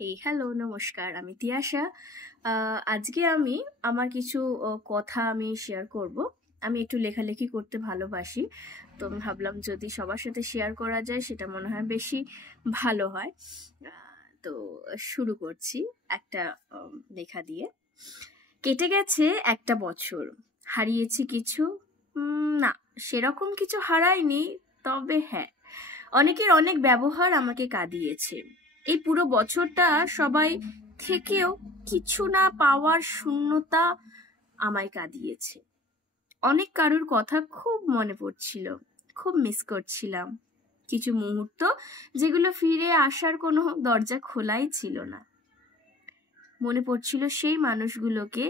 Hello, নমস্কার। আমি তিয়াশা। আজকে আমি আমার কিছু কথা আমি শেয়ার করব। আমি একটু লেখালেখি করতে ভালোবাসি, তো আমি ভাবলাম যদি সবার সাথে শেয়ার করা যায় সেটা মনে হয় বেশি ভালো হয়। তো শুরু করছি একটা লেখা দিয়ে। কেটে গেছে একটা বছর, হারিয়েছি কিছু। না, সেরকম কিছু হারায়নি, তবে হ্যাঁ, অনেকের অনেক ব্যবহার আমাকে কাঁদিয়েছে। এই পুরো বছরটা সবাই থেকেও কিছু না পাওয়ার শূন্যতা আমায় কাঁদিয়েছে। অনেক কারুর কথা খুব মনে পড়ছিল, খুব মিস করছিলাম। কিছু মুহূর্ত যেগুলো ফিরে আসার কোনো দরজা খোলাই ছিল না। মনে পড়ছিল সেই মানুষগুলোকে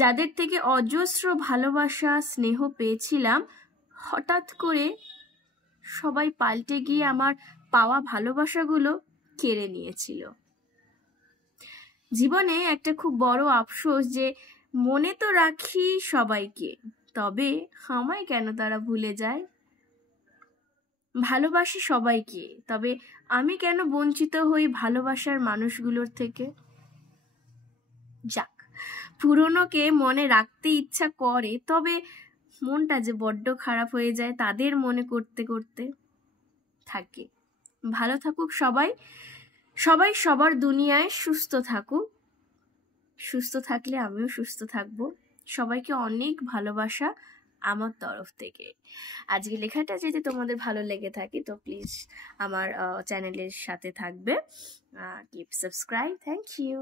যাদের থেকে অজস্র ভালোবাসা স্নেহ পেয়েছিলাম। হঠাৎ করে সবাই পাল্টে গিয়ে আমার পাওয়া ভালোবাসাগুলো কেড়ে নিয়েছিল। জীবনে একটা খুব বড় আফসোস যে মনে তো রাখি সবাইকে, তবে আমায় কেন তারা ভুলে যায়। ভালোবাসি সবাইকে, তবে আমি কেন বঞ্চিত হই ভালোবাসার মানুষগুলোর থেকে। যাক, পুরনোকে মনে রাখতে ইচ্ছা করে, তবে মনটা যে বড্ড খারাপ হয়ে যায় তাদের মনে করতে করতে। থাকে, ভালো থাকুক সবাই, সবাই সবার দুনিয়ায় সুস্থ থাকুক। সুস্থ থাকলে আমিও সুস্থ থাকবো। সবাইকে অনেক ভালোবাসা আমার তরফ থেকে। আজকে লেখাটা যদি তোমাদের ভালো লেগে থাকে তো প্লিজ আমার চ্যানেলের সাথে থাকবে। Keep subscribe. Thank you.